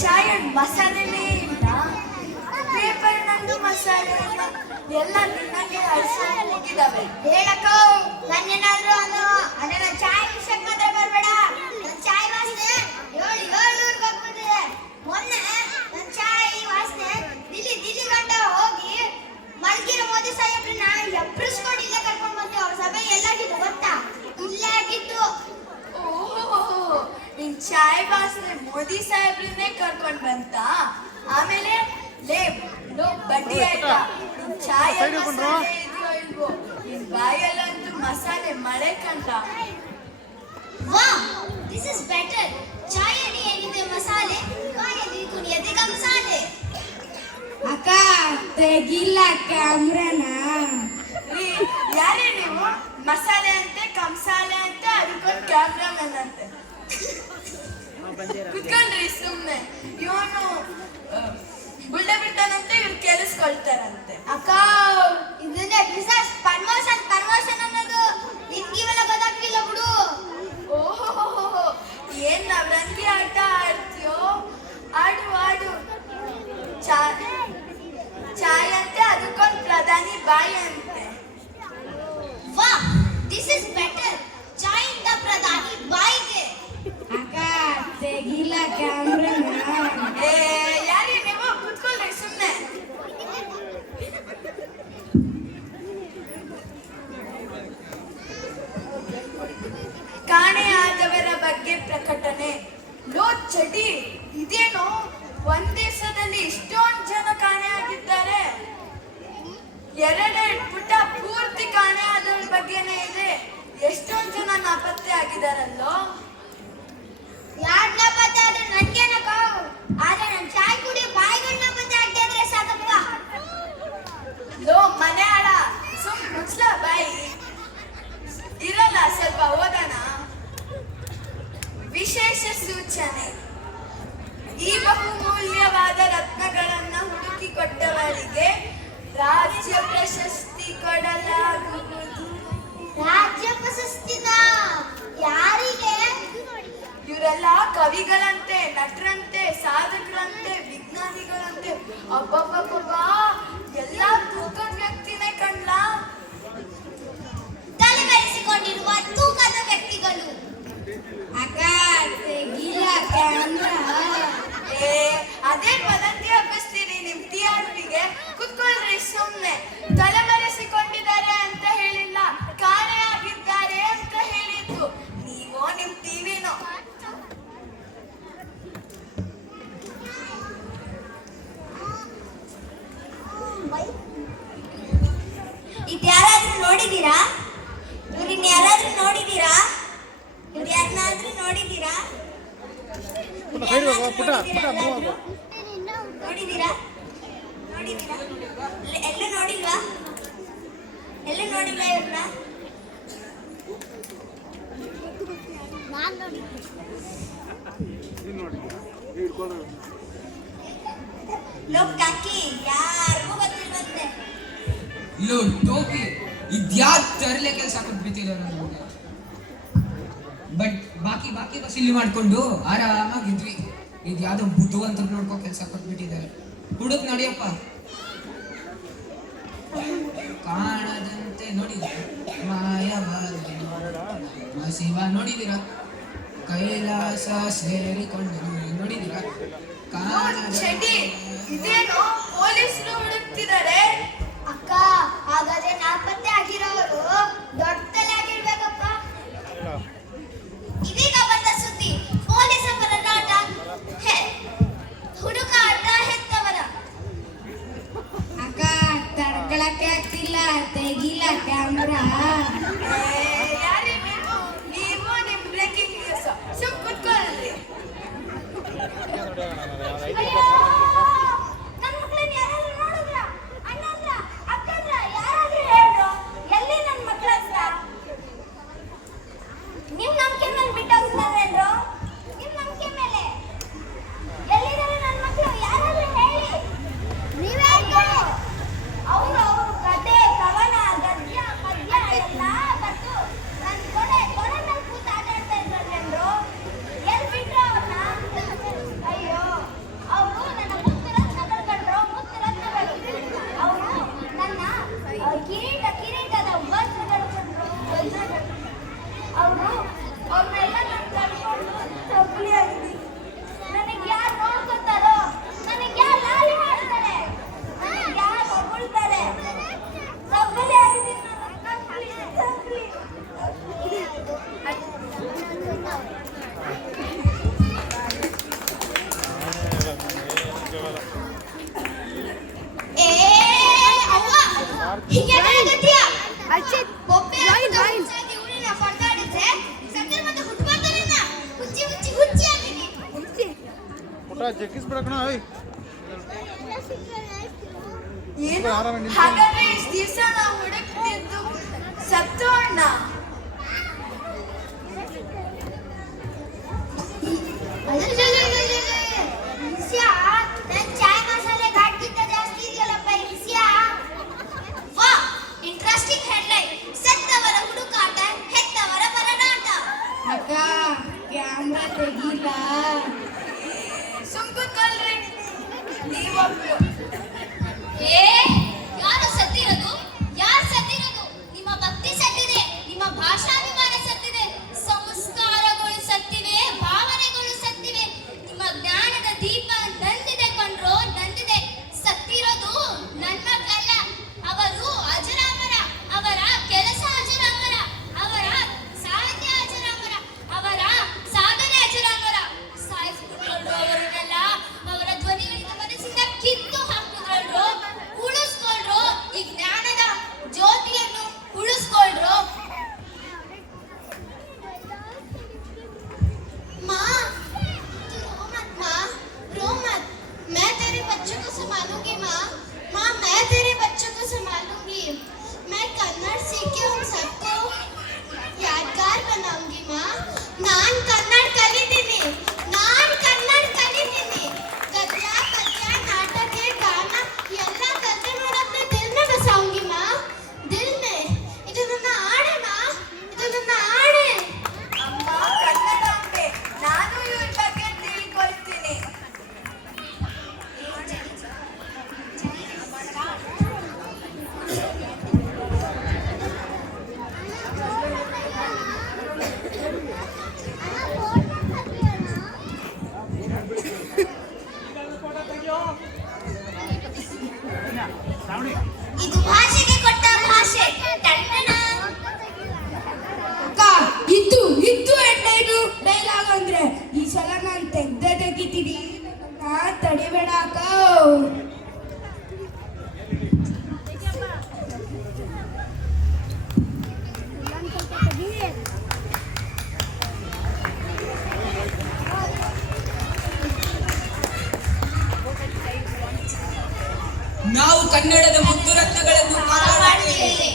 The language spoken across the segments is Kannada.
ಚಾಯ್ ಮಸಾಲೆನೇ ಇಲ್ಲ, ಪೇಪರ್ ನಂದು ಮಸಾಲೆ ಇಲ್ಲ, ಎಲ್ಲ ನಿನ್ನಗೆ ಅಳ್ಸೋದು ಹೋಗಿದಾವೆ. ಹೇಳಕ್ಕ ನನ್ನೇನಾದ್ರೂ ಅದನ್ನ ಚಾಯ್ ವಿಷಯಕ್ಕೆ ಮಾತ್ರ ಬರ್ಬೇಡ. ನನ್ ಚಾಯ್ ವಾಸನೆ ಏಳು ಬರ್ತಿದೆ. ಮೊನ್ನೆ ನನ್ ಚಾಯ್ ವಾಸನೆ ದಿಲ್ಲಿ ಗಂಟ ಹೋಗಿ ಮಲ್ಗಿರೋ ಮೋದಿ ಸಾಹೇಬ್ರನ್ನ ಎಬ್ರಿಸ್ಕೊಂಡು ಇಲ್ಲೇ ಕರ್ಕೊಂಡು ಬಂದೆ. ಅವ್ರ ಸಭೆ ಎಲ್ಲಾಗಿತ್ತು ಗೊತ್ತಾ? ಇಲ್ಲೇ ಆಗಿತ್ತು. ಓಹೋ, ನಿನ್ ಚಾಯ್ ವಾಸನೆ ಮೋದಿ ಸಾಹೇಬ್ರನ್ನೇ ಕರ್ಕೊಂಡ್ ಬಂತ. ಆಮೇಲೆ ಬಡ್ಡಿ ಆಯ್ತಾ, ನಿನ್ ಚಾಯ್ ಮಸಾಲೆ ಇದೆಯೋ ಇಲ್ವೋ, ನಿನ್ ಬಾಯಲ್ಲಂತೂ ಮಸಾಲೆ ಮಳೆ ಕಂಡ. ವಾ, ದಿಸ್ ಇಸ್ ಬೆಟರ್. ಚಾಯಲ್ಲಿ ಏನಿದೆ ಮಸಾಲೆ, ಬಾಯಲ್ಲಿ ಕುಣಿಯದೆ ಕಂಸಾಲೆ. ಅಕ್ಕ ತೆಗಿಲ್ಲ ಕ್ಯಾಮ್ರಾನ. ಯಾರೇ ನೀವು? ಮಸಾಲೆ ಅಂತೆ ಕಂಸಾಲೆ ಅಂತೆ, ಅದಕ್ಕೊಂದು ಕ್ಯಾಮ್ರಾಮನ್ ಅಂತೆ. ಕುತ್ಕೊಂಡ್ರಿ ಸುಮ್ನೆ. ಇವನು ಗುಡ್ಡೆ ಬಿಡ್ತಾನಂತೆ, ಇವ್ರು ಕೇಳಿಸ್ಕೊಳ್ತಾರಂತೆ. ಅಕ್ಕ ಇದನ್ನೇ ಬಿಸ್ನೆಸ್ ಪ್ರಮೋಷನ್ ಅನ್ನೋದು ನಿನ್ಗಿವೆಲ್ಲ ಗೊತ್ತಾಗ್ಲಿಲ್ಲ ಬಿಡು. ಓಹೋ, ಏನ್ ನವರಂಗಿ ಆಟ ಆಡ್ತೀಯೋ? ಆಡು. ಚಾಯ್ ಅಂತೆ, ಅದಕ್ಕೊಂದು ಪ್ರಧಾನಿ ಬಾಯಿ ಅಂತೆ. ವಾ, ದಿಸ್ ಇಸ್ ಬೆಟರ್. ಚಾಯಿಂದ ಪ್ರಧಾನಿ ಬಾಯಿಗೆ. ಅಕ್ಕ ತೆಗಿಲ್ಲ ಕ್ಯಾಮ್ರಾನ. ಯಾರೇ ನೀವು? ಕುತ್ಕೊಳ್ರಿ ಸುಮ್ನೆ. ಕಾಣೆಯಾದವರ ಬಗ್ಗೆ ಪ್ರಕಟಣೆ. ಲೋ ಚಡಿ, ಇದೇನು ಒಂದ್ ದಿವಸದಲ್ಲಿ ಇಷ್ಟೊಂದು ಜನ ಕಾಣೆಯಾಗಿದ್ದಾರೆ? ಎರಡೆರಡು ಪುಟ ಪೂರ್ತಿ ಕಾಣೆಯಾದವ್ರ ಬಗ್ಗೆನೇ ಇದೆ. ಎಷ್ಟೊಂದು ಜನ ನಾಪತ್ತೆ ಆಗಿದಾರಲ್ಲೋ. ಯಾರ್ ನಾಪತ್ತೆ ಆದ್ರೆ ನನ್ಗೇನಕ್ಕ? ಆದ್ರೆ ನನ್ ಚಾಯ್ ಕುಡಿ ಬಾಯಿಗಳನ್ನ ನಾಪತ್ತೆ ಆಗದೆ ಇದ್ರೆ ಸಾಕಪ್ಪ. ಲೋ ಮನೆ ಆಳ, ಸುಮ್ ಮುಚ್ಲ ಬಾಯಿ. ಇರಲ್ಲ ಸ್ವಲ್ಪ ಓದನ. ವಿಶೇಷ ಸೂಚನೆ: ಈ ಬಹುಮೂಲ್ಯವಾದ ರತ್ನಗಳನ್ನ ಹುಡುಕಿ ಕೊಟ್ಟವರಿಗೆ ರಾಜ್ಯ ಪ್ರಶಸ್ತಿ ಕೊಡಲಾಗುವುದು. ರಾಜ್ಯ ಪ್ರಶಸ್ತಿನ ಯಾರಿಗೆ? ಇವರೆಲ್ಲ ಕವಿಗಳಂತೆ, ನಟರಂತೆ, ಸಾಧಕರಂತೆ, ವಿಜ್ಞಾನಿಗಳಂತೆ. ಅಬ್ಬಬ್ಬಬ್ಬ, ಎಲ್ಲ ತೂಕದ ವ್ಯಕ್ತಿನೇ ಕಣ್ಲ. ತಲೆ ಬೆರೆಸಿಕೊಂಡಿರುವ ತೂಕದ ವ್ಯಕ್ತಿಗಳು. ಅಕ್ಕ ತೆಗಿಲ್ಲ ಕ್ಯಾಮ್ರಾ. ಅದೇ ವದಂತಿ ಹಬ್ಬಿಸ್ತೀರಿ ನಿಮ್ TRPಗೆ. ಕುತ್ಕೊಳ್ರಿ ಸುಮ್ನೆ. ತಲೆಮರೆಸಿಕೊಂಡಿದ್ದಾರೆ ಅಂತ ಹೇಳಿಲ್ಲ, ಕಾಣೆಯಾಗಿದ್ದಾರೆ ಅಂತ ಹೇಳಿದ್ದು. ನೀವೋ ನಿಮ್ ಟಿವಿನೋ. ಇದ್ಯಾರಾದ್ರೂ ನೋಡಿದೀರಾ? ಇವ್ರನ್ನ ಯಾರಾದ್ರೂ ನೋಡಿದೀರಾ? ಇವ್ರ್ಯಾರನ್ನಾದ್ರೂ ನೋಡಿದೀರಾ? ನೋಡಿದೀರಾ? ಎಲ್ಲ ನೋಡಿಲ್ವಾ? ಇವ್ರನ್ನ? ಲೋಕ್ ಕಾಕಿ ಯಾರಿಗೂ ಗೊತ್ತಿಲ್ವಂತೆ. ಲೋ ಟೋಪಿ, ಇದ್ಯಾವ್ದು ತರಲೆ ಕೆಲಸ ಕೊಟ್ಬಿಟ್ಟಿಲ್ಲ ನಮಗೆ. ಬಟ್ ಬಾಕಿ ವಸೂಲಿ ಮಾಡ್ಕೊಂಡು ಆರಾಮಾಗಿದ್ವಿ. ಇದ್ಯಾವುದೋ ಬುದ್ಧಿವಂತ ನೋಡ್ಕೋ ಕೆಲಸ ಕೊಟ್ಬಿಟ್ಟಿದ್ದಾರೆ. ಹುಡುಕ್ ನಡಿಯಪ್ಪ. ಕಾಣದಂತೆ ನೋಡಿದ್ರ ಮಾಯವಾದ ಶಿವ ನೋಡಿದಿರ? ಕೈಲಾಸ ಸೇರಿಕೊಂಡರು ನೋಡಿದಿರ? ಚಡಿ, ಇದೇನು ಪೊಲೀಸರು ಹುಡುಕ್ತಿದ್ದಾರೆ? ಅಕ್ಕ, ಹಾಗಾದ್ರೆ ನಾಪತ್ತೆ ಆಗಿರೋರು ದೊಡ್ಡ ತಲೆ ಆಗಿರ್ಬೇಕಪ್ಪ. ಇದೀಗ ಬಂದ ಸುದ್ದಿ: ಪೊಲೀಸ ಪರದಾಟ, ಹುಡುಕಾಟ ಹೆತ್ತವರ. ಅಕ್ಕ ತಡ್ಕೊಳಕ್ಕೆ ಆಗ್ತಿಲ್ಲ, ತೆಗಿಲ್ಲ ಕ್ಯಾಮ್ರಾ. ಯಾರೇ ನೀವು ನಿಮ್ ಬ್ರೇಕಿಂಗ್ ನ್ಯೂಸ್. ಸುಮ್ ಕುತ್ಕೊಳ್ಳಿ. ಅಯ್ಯೋ, ನನ್ನ ಮಕ್ಕಳನ್ನ ಯಾರಾದ್ರೂ ನೋಡಿದ್ರ? ಅಣ್ಣಂದ್ರ, ಅಕ್ಕಂದ್ರ, ಯಾರಾದ್ರೂ ಹೇಳ್ರು ಎಲ್ಲಿ ನನ್ನ ಮಕ್ಕಳ ಅಂತ? ನಿಮ್ ನಂಬಿಕೆ ಮೇಲೆ ಬಿಟ್ಟೋಗ್ತಾರೇನ್ರು? ನಿಮ್ ನಂಬಿಕೆ ಮೇಲೆ ಎಲ್ಲಿದ್ದಾರೆ ನನ್ನ ಮಕ್ಕಳು? ಯಾರಾದ್ರೂ ಹೇಳಿ. ನೀವೇ ಅವರು ಕತೆ, ಕವನ, ಗದ್ಯ, ಪದ್ಯ ಎಲ್ಲ ಬತ್ತು ನನ್ನ ಕೊನೆ ಮೇಲೆ ಕೂತು ಆಟ ಆಡ್ತಾ ಇದ್ರಲ್ಲೇನ್ರು? ಎಲ್ಲಿ ಬಿಟ್ರು ಅವ್ರನ್ನ? ಅಯ್ಯೋ ಕಿರೀಟದ ವಜ್ರಗಳು ಅವರು ಅವ್ರನ್ನೆಲ್ಲ ನಾನು ಕಳ್ಕೊಂಡು ತಪ್ಪಲಿ ಆಗಿದ್ದೀನಿ. ನನಗೆ ಯಾರು ನೋಡ್ಕೊತಾರೋ, ನನಗೆ ಯಾರು ಲಾಲಿ ಮಾಡ್ತಾರೆ, ನನಗೆ ಯಾರು ಹೊಗಳ್ತಾರೆ, ತಪ್ಪಲಿ ಆಗಿದ್ದೀನಿ ನಾನು. ತಪ್ಪಲಿ ತಪ್ಪಲಿ ಏ ಅವ್ವ ಹಿಂಗೆ ಆಗತ್ತೀಯ ಬೊಬ್ಬೆ ಹಾಕಿ ಊರಿನ ಪಡ್ದಾಡಿದ್ರೆ ಸಕ್ಕರೆ ಮತ್ತೆ ಹುಟ್ಬರ್ತಾರೆ ನಾ ಹುಚ್ಚಿ ಹುಚ್ಚಿ ಹುಚ್ಚಿ ಆಗಿನಿ ಜಗ್ಗಿಸ್ಬಿಡಕಣ ಏನು ಹಾಗಾದ್ರೆ ಇಷ್ಟು ದಿವಸ ನಾವು ಹುಡುಕ್ತಿದ್ದು ಸತ್ತು ಅಣ್ಣ. ನನ್ ಚಾಯ್ ಮಸಾಲೆ ಘಾಟ್ಗಿಂತ ಜಾಸ್ತಿ ಇದೆಯಲ್ಲಪ್ಪ ಇನ್ಸಿಯಾ. ವಾ ಇಂಟ್ರೆಸ್ಟಿಂಗ್ ಹೆಡ್ಲೈನ್, ಸತ್ತವರ ಹುಡುಕಾಟ ಹೆತ್ತವರ ಪರನಾಟ. ಅಕ್ಕ ಕ್ಯಾಮ್ರಾ ತೆಗಿಲ್ಲ. ಸುಮ್ ಕೂತ್ಕೊಳ್ರಿ ನೀವೊಬ್ರು. ಏ ಯಾರು ಸತ್ತಿರೋದು, ಯಾರು ಸತ್ತಿರೋದು? ನಿಮ್ಮ ಭಕ್ತಿ ಸತ್ತಿದೆ, ನಿಮ್ಮ ಭಾಷಾಭಿಮಾನ ಸತ್ತಿದೆ, ಸಂಸ್ಕಾರಗಳು ಸತ್ತಿವೆ, ಭಾವನೆಗಳು ಸತ್ತಿವೆ, ನಿಮ್ಮ ಜ್ಞಾನದ ದೀಪ ನಂದಿದೆ ಕಣ್ರೋ ನಂದಿದೆ. ಸತ್ತಿರೋದು ನನ್ನ ಮಕ್ಕಳಲ್ಲ, ಅವರು ಅಜರಾಮರ, ಅವರ ಕೆಲಸ ಅಜರಾಮರ, ಅವರ ಸಾಹಿತ್ಯ ಅಜರಾಮರ, ಅವರ ಸಾಧನೆ ಅಜರಾಮರ. ಸಾಯಿಸ್ಬಿಟ್ರು ಅವರನ್ನೆಲ್ಲ, ಅವರ ಧ್ವನಿಗಳಿಂದ ಮನಸ್ಸಿಂದ ಕಿತ್ತು ಹಾಕಿದ್ರು. ಉಳಿಸ್ಕೊಳ್ರು ಈ ಜ್ಞಾನದ ಜ್ಯೋತಿಯನ್ನು ಉಳಿಸ್ಕೊಳ್ರು. माँ तू रो मत माँ, रो मत, मैं तेरे बच्चों को संभालूंगी माँ। माँ मैं तेरे बच्चों को संभालूंगी, मैं कन्नड़ सीख के उन सबको यादगार बनाऊंगी माँ। नान कन्नड़ कलिತೀನಿ, नान कन्नड़ कलिತೀನಿ, गद्य पद्य नाटक गाना ಎಲ್ಲ ಕಲಿತು ನಾನು अपने दिल में बसाऊंगी माँ, दिल में। ಇದು ನನ್ನ ಆಣೆ माँ, ಇದು ನನ್ನ ಆಣೆ. ಅಮ್ಮ ಕನ್ನಡಾಂಬೆ, ನಾನು ಇವ್ರ ಬಗ್ಗೆ ತಿಳ್ಕೊಳ್ತೀನಿ. ಇದು ಭಾಷೆಗೆ ಕೊಟ್ಟ ಭಾಷೆ. ಟಂಟಣ. ಅಕ್ಕ ಇದ್ದು ಇದ್ದು ಎಣ್ಣೆದು ಡೈಲಾಗ್ ಅಂದ್ರೆ ಈ ಸಲ ನಾನು ತೆಗ್ದಿದ್ದೀನಿ. ತಡಿಬೇಡ ಅಕ್ಕ. ನಾವು ಕನ್ನಡದ ಮುದ್ದು ರತ್ನಗಳನ್ನು ಕಾಪಾಡುತ್ತೇವೆ.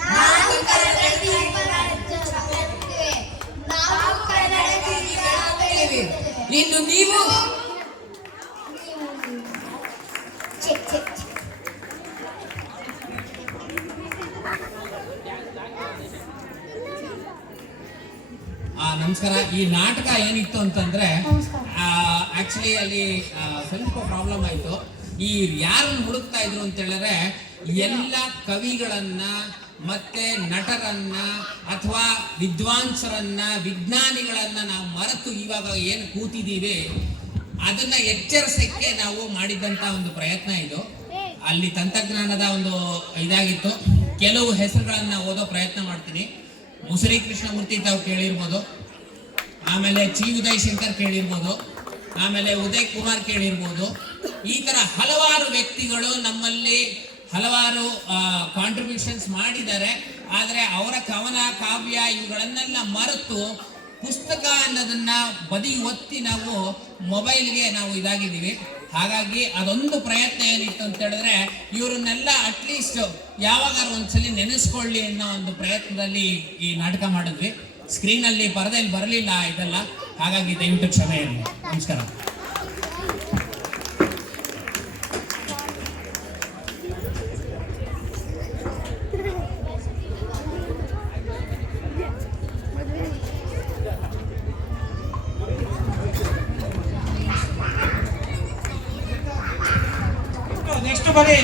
ನಾವು ಕನ್ನಡ ದೀಪಗಳಾಗುತ್ತೇವೆ. ನಾವು ಕನ್ನಡ ದೀಪಗಳಾಗುತ್ತೇವೆ. ಇನ್ನು ನೀವು ಛೆ, ಛೆ, ಛೆ. ನಮಸ್ಕಾರ. ಈ ನಾಟಕ ಏನಿತ್ತು ಅಂತಂದ್ರೆ ಆಕ್ಚುಲಿ ಅಲ್ಲಿ ಸ್ವಲ್ಪ ಪ್ರಾಬ್ಲಮ್ ಆಯ್ತು. ಈ ಯಾರನ್ನು ಹುಡುಕ್ತಾ ಇದ್ರು ಅಂತ ಹೇಳಿದ್ರೆ ಎಲ್ಲ ಕವಿಗಳನ್ನ ಮತ್ತೆ ನಟರನ್ನ ಅಥವಾ ವಿದ್ವಾಂಸರನ್ನ ವಿಜ್ಞಾನಿಗಳನ್ನ ನಾವು ಮರೆತು ಇವಾಗ ಏನು ಕೂತಿದ್ದೀವಿ ಅದನ್ನ ಎಚ್ಚರಿಸಕ್ಕೆ ನಾವು ಮಾಡಿದಂತ ಒಂದು ಪ್ರಯತ್ನ ಇದು. ಅಲ್ಲಿ ತಂತ್ರಜ್ಞಾನದ ಒಂದು ಇದಾಗಿತ್ತು. ಕೆಲವು ಹೆಸರುಗಳನ್ನ ಓದೋ ಪ್ರಯತ್ನ ಮಾಡ್ತೀನಿ. ಮುಸುರಿ ಕೃಷ್ಣಮೂರ್ತಿ ತಾವು ಕೇಳಿರ್ಬೋದು, ಆಮೇಲೆ ಚಿ ಉದಯ್ ಶಂಕರ್ ಕೇಳಿರ್ಬೋದು, ಆಮೇಲೆ ಉದಯ್ ಕುಮಾರ್ ಕೇಳಿರ್ಬೋದು. ಈ ತರ ಹಲವಾರು ವ್ಯಕ್ತಿಗಳು ನಮ್ಮಲ್ಲಿ ಹಲವಾರು ಕಾಂಟ್ರಿಬ್ಯೂಷನ್ಸ್ ಮಾಡಿದ್ದಾರೆ. ಆದರೆ ಅವರ ಕವನ ಕಾವ್ಯ ಇವುಗಳನ್ನೆಲ್ಲ ಮರೆತು ಪುಸ್ತಕ ಅನ್ನೋದನ್ನ ಬದಿ ಒತ್ತಿ ನಾವು ಮೊಬೈಲ್ಗೆ ನಾವು ಇದಾಗಿದ್ದೀವಿ. ಹಾಗಾಗಿ ಅದೊಂದು ಪ್ರಯತ್ನ ಏನಿತ್ತು ಅಂತ ಹೇಳಿದ್ರೆ ಇವರನ್ನೆಲ್ಲ ಅಟ್ಲೀಸ್ಟ್ ಯಾವಾಗಾರು ಒಂದ್ಸಲಿ ನೆನೆಸ್ಕೊಳ್ಳಿ ಅನ್ನೋ ಒಂದು ಪ್ರಯತ್ನದಲ್ಲಿ ಈ ನಾಟಕ ಮಾಡಿದ್ವಿ. ಸ್ಕ್ರೀನಲ್ಲಿ ಪರದೆಯಲ್ಲಿ ಬರಲಿಲ್ಲ ಇದೆಲ್ಲ, ಹಾಗಾಗಿ ದಯವಿಟ್ಟು ಕ್ಷಮೆ ಇರಲಿ. ನಮಸ್ಕಾರ. ನೆಕ್ಸ್ಟ್ ಬನ್ನಿ.